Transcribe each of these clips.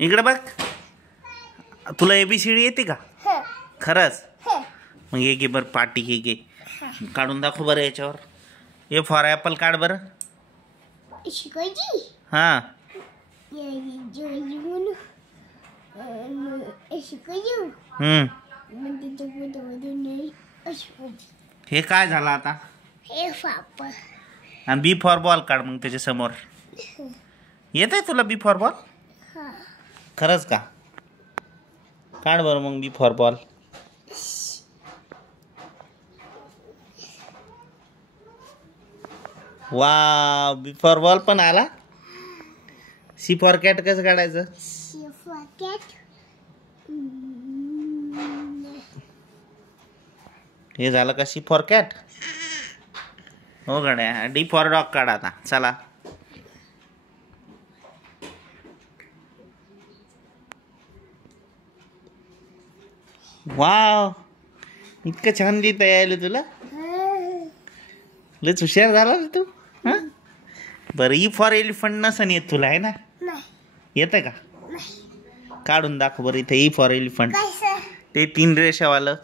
इकडे बघ. तुला ABCD येते का? खरंच? मग हे घे बरं पाटी. हे घे काढून दाखव बरं याच्यावर. ए फॉर ॲपल काढ बरं. हां हे काय झालं आता? आणि B फॉर बॉल काढ मग त्याच्या समोर. येत आहे तुला B फॉर बॉल? खरंच का? काढ बरं मग B फॉर बॉल. वा, B फॉर बॉल पण आला. C फॉर कॅट कसं काढायचं? हे झालं का C फॉर कॅट? हो गड्या. D फॉर डॉग काढ आता. चला. वाव, इतकं छान लिहिता यायला तुला. लयच हुशार झाला तू. बरं E फॉर एलिफंट नसन येत तुला आहे ना? येतं का? काढून दाखव बरं इथे E फॉर एलिफंट. ते 3 रेषावालं.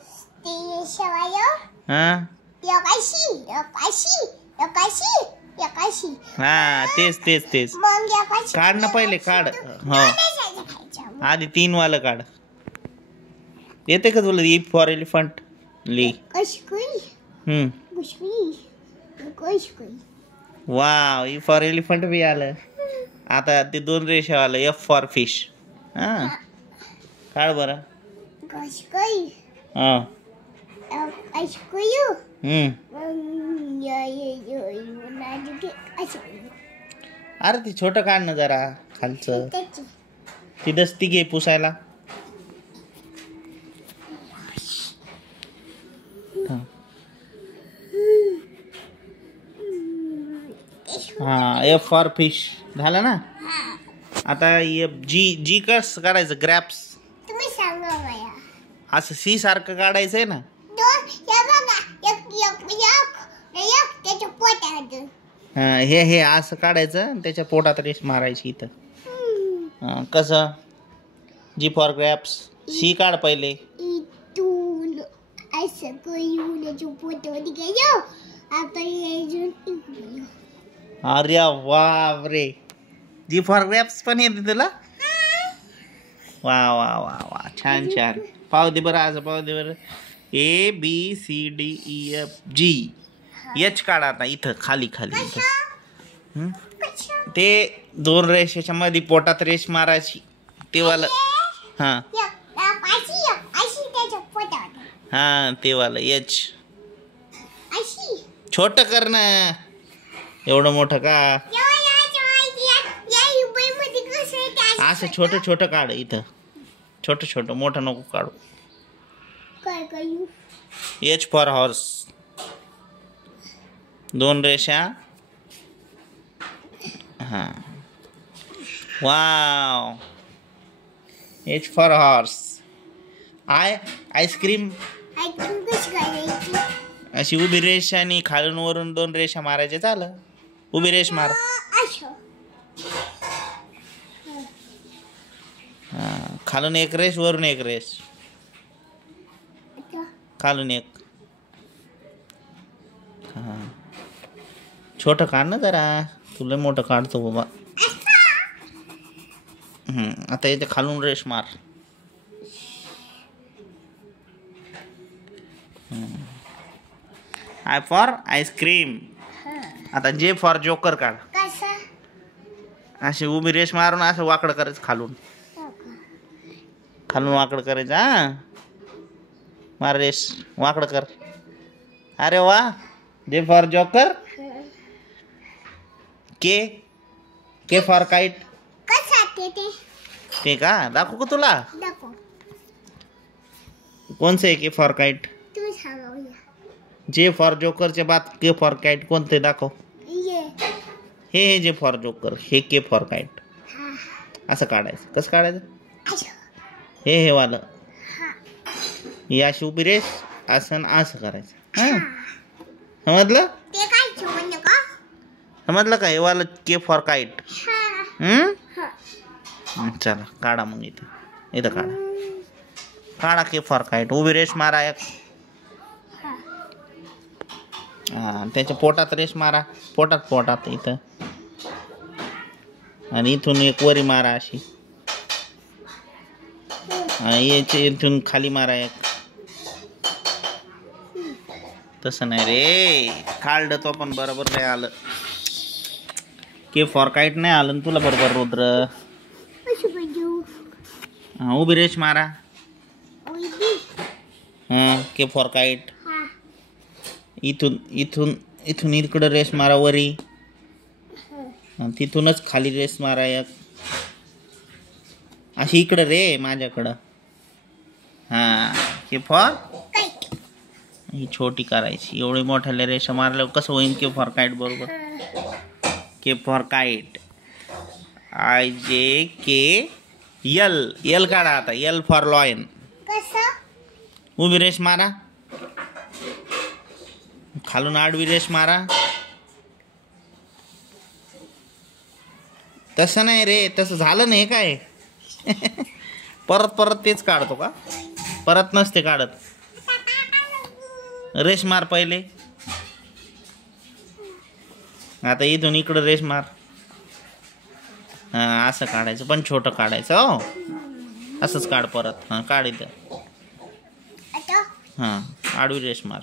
हा तेच काढ ना पहिले. काढ. हो आधी 3 वालं काढ. येते का तुला E फॉर एलिफंट? ली. वाव, E फॉर एलिफंट बी आलं. आता ते 2 रेषावालं F फॉर फिश. हा काढ बरं. हा अरे ती छोटं काढ ना जरा खालचं. ती दस्ती घे पुसायला. हा F फॉर फिश झालं ना. आता जी कस काढायचं? ग्रॅप्स. असं C सारखं काढायचंय ना. हे असं काढायचं. त्याच्या पोटात रेष मारायची इथं. कसं? G for grapes. C काढ पहिले. अरे वा रे. G फॉर ग्रॅप्स पण येते तुला? वा वा वा वा, छान. पाव दे बरं. आज पाव दे बरं. ABCDEFG. H काढ आता इथं खाली इथं. ते 2 रेषेच्या मध्ये पोटात रेष मारायची. ते वालं. हा ते वालं H. छोट कर ना. एवढं मोठं का? असं छोटं काढ इथं. छोटं मोठं नको काढू. H for horse. 2 रेषा. हा wow. H for horse. Ice cream. अशी उभी रेष आणि खालून वरून 2 रेषा मारायच्या. झालं. उभी रेष मार. खालून 1 रेष वरून 1 रेष. खालून 1. छोटं काढ ना जरा. तुला मोठं काढतो बाबा. आता इथे खालून रेष मार. I for ice cream. आता J फॉर जोकर काढ. अशी उभी रेष मारून असं वाकडं करायचं. खालून वाकडं करायचं. हा मार रेष. वाकडं कर. अरे वा. J for joker. K for kite. ते का दाखवू का तुला? कोणचं आहे K for kite? J for जोकरच्या बाद K फॉर काइट कोणते दाखव. हे J फॉर जोकर. हे K फॉर काइट. असं काढायचं. कसं काढायचं? हे वालं. ही अशी उभी रेष. असं करायचं. समजलं? समजलं का? हे वालं K फॉर काइट. चला काढा मग इथं इथं काढा काढा के फॉर काईट. उभी रेष मारा एक. हा त्याच्या पोटात रेष मारा. पोटात इथं. आणि इथून एक वरी मारा अशी. याची इथून खाली मारा एक. तसं नाही रे काढलं तो पण बरोबर नाही आलं. के फॉर काईट नाही आलं तुला बरोबर रुद्र. उभी रेष मारा. के फॉर काईट. इथून इकडं रेष मारा वरी. तिथूनच खाली रेष मारा एक अशी इकडं रे माझ्याकडं. हा के फॉर ही छोटी करायची. एवढी मोठ्याला रेषा मारल्यावर कसं होईल के फॉर काईट बरोबर. के फॉर काईट. IJKL. एल काढा आता. L for lion. उभी रेष मारा. खालून आडवी रेष मारा. तसं नाही रे तसं झालं नाही काय. परत तेच काढतो का. परत नसते काढत. रेष मार पहिले. आता इथून इकडं रेष मार. हा असं काढायचं पण छोटं काढायचं. हो असंच काढ परत. हा काढ इथं. हा आडवी रेष मार.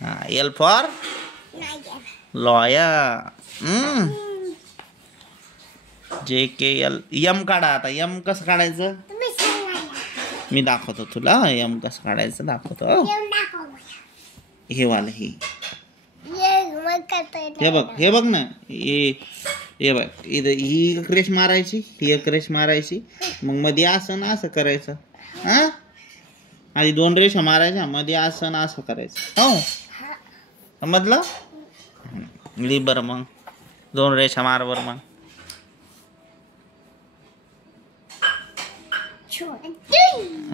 हा L for lawyer. JKL. M काढा आता. यम कसं काढायचं मी दाखवतो तुला. यम कसं काढायचं दाखवतो. हे वालं हे बघ ना. हे बघ इथं ही एक रेष मारायची. ही एक रेष मारायची. मग मध्ये असं ना असं करायचं. हा आधी 2 रेषा मारायच्या मध्ये असं ना असं करायचं. हो समजलं. लिह बरं मग 2 रेषा मार बरं मग.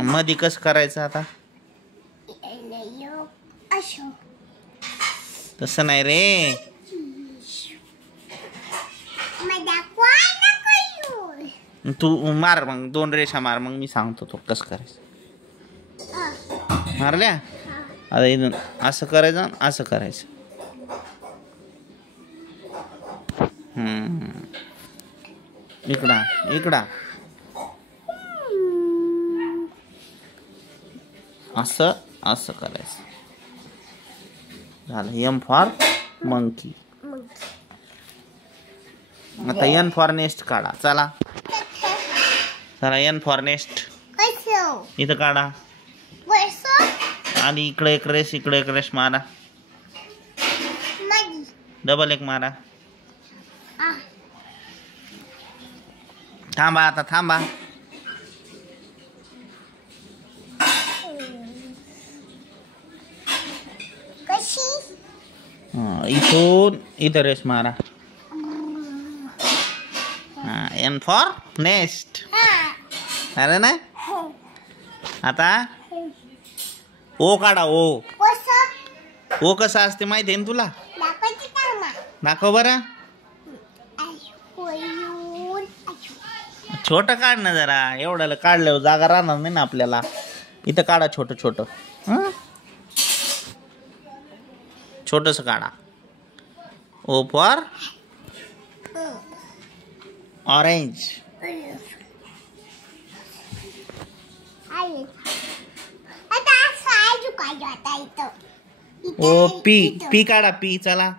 मध्ये कसं करायचं आता. तसं नाही रे. तू मार मग 2 रेषा मार मग मी सांगतो तो कसं करायचं. मारल्या आता इथून असं करायचं असं करायचं. इकडा असं करायचं. झालं. M for monkey. आता एन फॉर नेस्ट काढा. चला एन फॉर नेस्ट इथं काढा. आणि इकडे एक रेष मारा. डबल एक मारा. थांबा आता थांबा. इथून इथं रेष मारा. N for nest. अरे ना आता ओ काढा. ओ कसं असते माहिती आहे ना तुला. दाखव बरं. छोटं काढ ना जरा. एवढ्याला काढल्यावर जागा राहणार नाही ना आपल्याला. इथं काढा छोटं. छोटस काढा. O for orange. O P काढा. पी चला.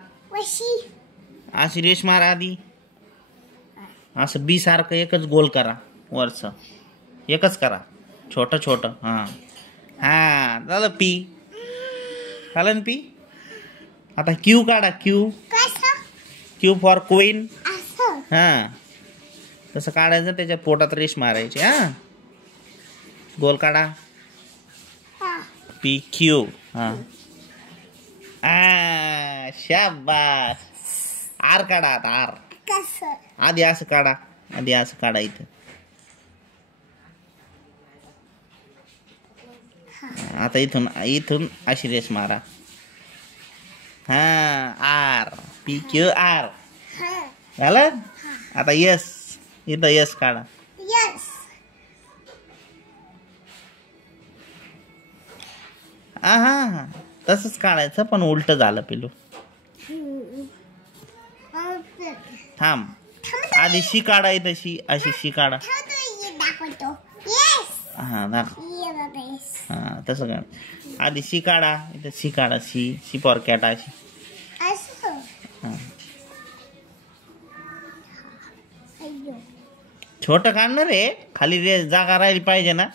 अशी रेष मारा आधी. असं बी सारखं एकच गोल करा. वरच एकच करा. छोट. हा झालं पी. झालं ना पी. आता क्यू काढा. Q for queen. हा तसं काढायचं. त्याच्या पोटात रेष मारायची. हा गोल काढा. PQ. हा शाबास. आर काढा आता. आर आधी असं काढा. इथं आता इथून अशी रेष मारा. हा आर. PQ आर झालं. आता इथं यस काढा. हा तसंच काढायचं पण उलट झालं पिलू. थांब आधी शी काढा इथं शी अशी शी काढा. हा दाखव. हा तसं काढ आधी शी काढा इथं शी काढा शी फॉर कॅट अशी. छोट काढणार रे खाली जागा राहिली पाहिजे ना.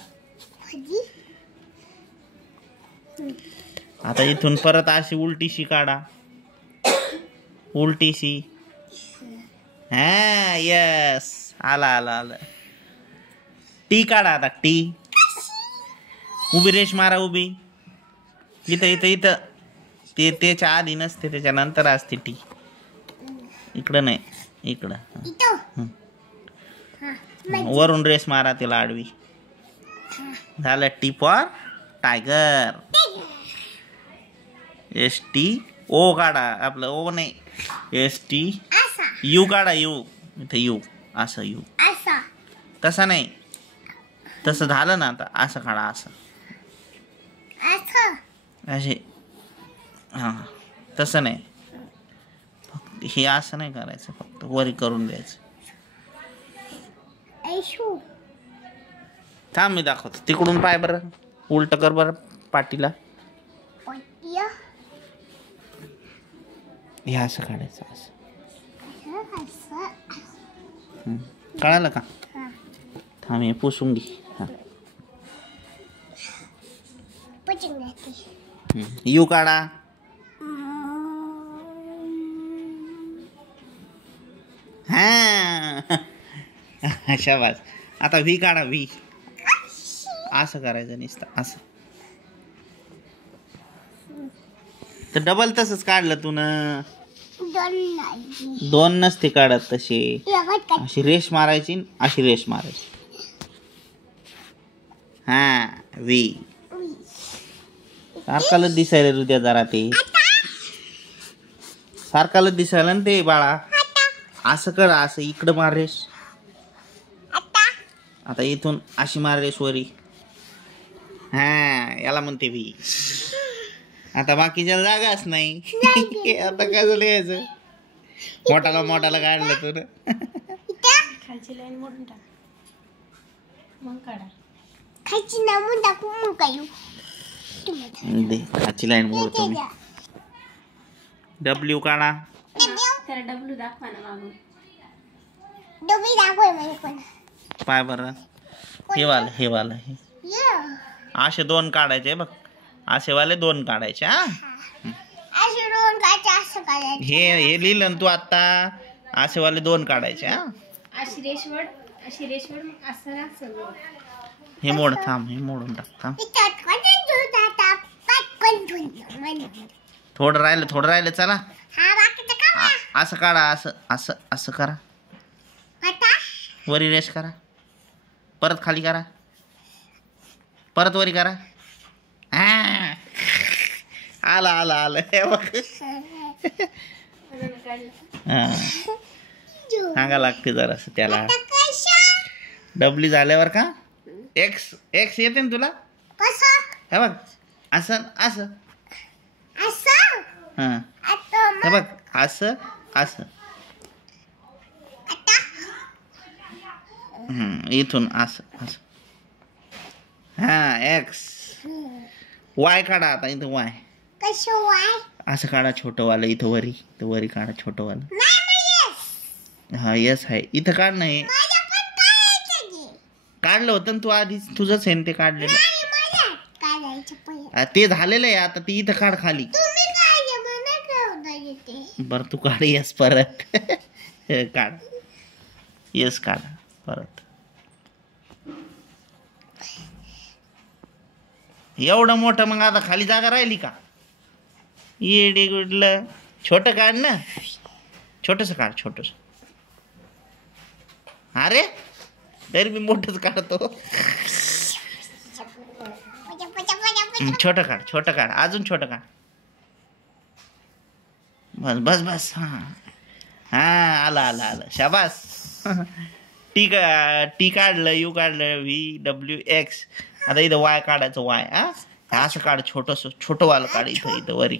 आता इथून परत अशी उलटी शी काढा. उलटी शी. हा यस आला आला आला. टी काढा आता टी. उभी रेष मारा उभी. इथं इथं इथं ते त्याच्या आधी नसते त्याच्या नंतर असते टी. इकडं नाही इकडं. वरून रेस मारा तिला आडवी. झालं T for tiger. S T O काढा आपलं ओ नाही एस टी यू काढा यू. इथं यू असं यू. तसं नाही तसं झालं ना आता असं काढा असं असे. हां तसं नाही फक्त हे असं नाही करायचं फक्त वरी करून द्यायचं. थांब मी दाखवतो तिकडून पाय बरं उलट कर बरं पाठीला. हे असं काढायचं असं. कळालं का. थांब हे पुसून घे. यू काढा. हा शाबास. आता व्ही काढा व्ही. असं करायचं नुसतं असं. तर डबल तसंच काढलं तू ना. दोन नसते काढत तसे. अशी रेष मारायची अशी रेष मारायची. हा व्ही. सारखालच दिसायला उद्या जरा ते सारखालच दिसायला ना ते बाळा. असं कर असं इकडं मार रेष. आता इथून अशी मार रेष वरी. हा याला म्हणते व्ही. आता बाकीच्याला जागाच नाही. आता काय झालं यायचं. मोठाला काढलं तू ना. खालची लाईन मोडून टाक मग काढा. दे खालची लाईन मोडतो मी. डब्ल्यू काढा. त्याला डब्ल्यू दाखवा ना मागून. पाय बरं हे वालं हे असे दोन काढायचे बघ. असे वाले दोन काढायचे. हा हे लिहिलं ना तू आता. असे वाले दोन काढायचे. हा अशी रेषवड मग असं हे मोड थांब हे मोडून टाक थांब. थोडं राहिलं चला. असं काढा असं असं असं करा. वरी रेष करा. परत खाली करा. परत वरी करा. आलं हे बघ. सांगा लागते जरासं त्याला. डब्ल्यू झाल्यावर का एक्स येते ना तुला. हे बघ असं असं. हा हे बघ असं असं. इथून असं असं. हा एक्स. वाय काढा आता इथं वाय. असं काढा छोटं वालं इथं वरी काढा छोटं वालं. हा यस आहे इथं काढ. नाही काढलं होतं तू आधीच तुझंच आहे ते काढलेलं. ते झालेलं आहे आता ते इथं काढ खाली. बरं तू काढ यस परत. काढ यस काढ परत. एवढं मोठं मग आता खाली जागा राहिली का. येडे गुडलं. छोटं काढ ना. छोटस काढ छोटस. अरे तरी मी मोठंच काढतो. छोटं काढ अजून छोटं काढ. बस. हा आला शाबास. टी काढलं, यू काढलं, VWX. आता इथं वाय काढायचं, वाय. असं काढ, छोटं वालं काढ इथं वरी.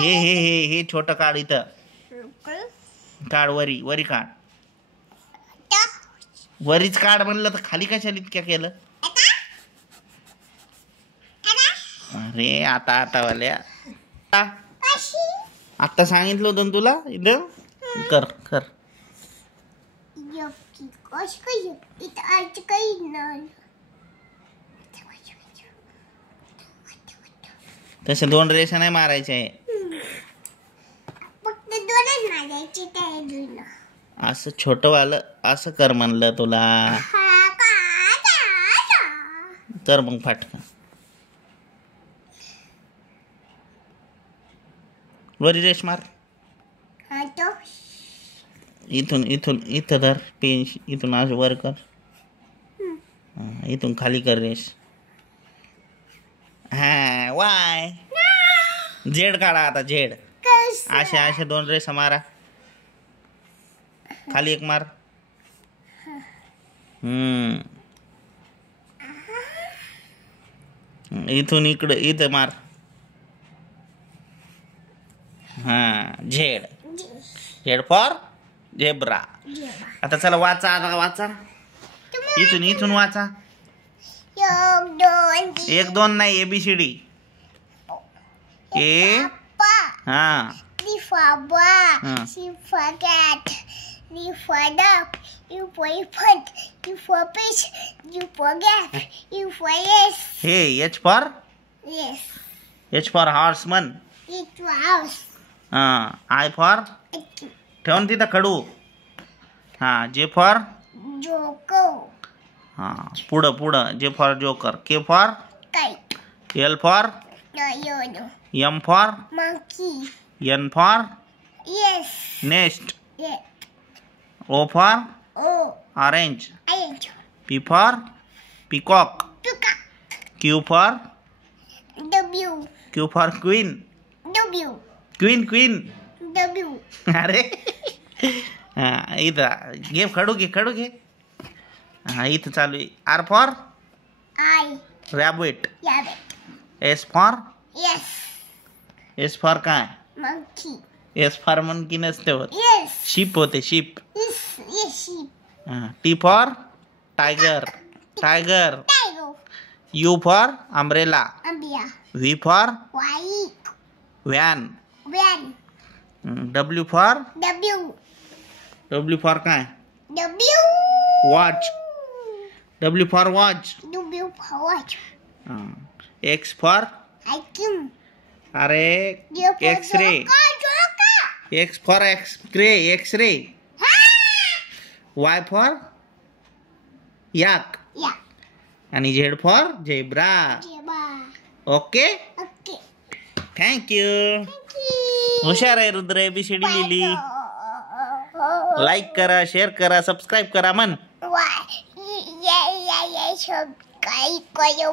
हे छोटं काढ इथं. काढ वरी काढ. वरीच काढ म्हणलं तर खाली कशाला इतक्या केलं? अरे आता वाल्या आता सांगितलं होतं तुला इथं कर. तसे 2 रेषा नाही मारायच्या आहे. असं छोटं वालं असं कर म्हणलं तुला. तर मग फाटका वरी रेष मार. इथं धर पेन, इथून असं वर कर. इथून खाली कर रेष. वाय. झेड काढा आता, झेड. अशा 2 रेषा मारा. खाली एक मार. इथून इथं मार. Z for zebra. आता चला वाचा. इथून वाचा. 1 2 नाही, ABCD. D for boy, C for cat, D for dog, U for elephant, U for fish, U for cat, U for yes. Hey, H for? Yes. H for horseman. H for house. I for? ठेवून तिथं खडू. J for? Joker. पुढं J for joker. K for? Kite. L for? Lion. M for? Monkey. N for? Yes. Nest. Yes. O for? Orange. Orange. P for? Peacock. Peacock. Q for? W. Q for queen. W. Queen. W. अरे इथं घे, खडू घे. इथं चालू आहे. R for? I. Rabbit. Rabbit. S for? Yes. S for काय? Monkey. S for monkey नसते होत. Yes. Sheep होते, sheep. Yes. Sheep. T for? Tiger. Tiger. U for? Umbrella. Umbrella. V for? White. Van. W for? W for काय? W. Watch. W for watch. W for watch. X for? Item. अरे X-ray. X for X-ray. Y for? yak. आणि Z for? zebra. Okay. Thank you. हुशार आहे Rudra. ABCD लिहिली. Like करा, share करा, subscribe करा म्हण. सबस्क्राईब करा.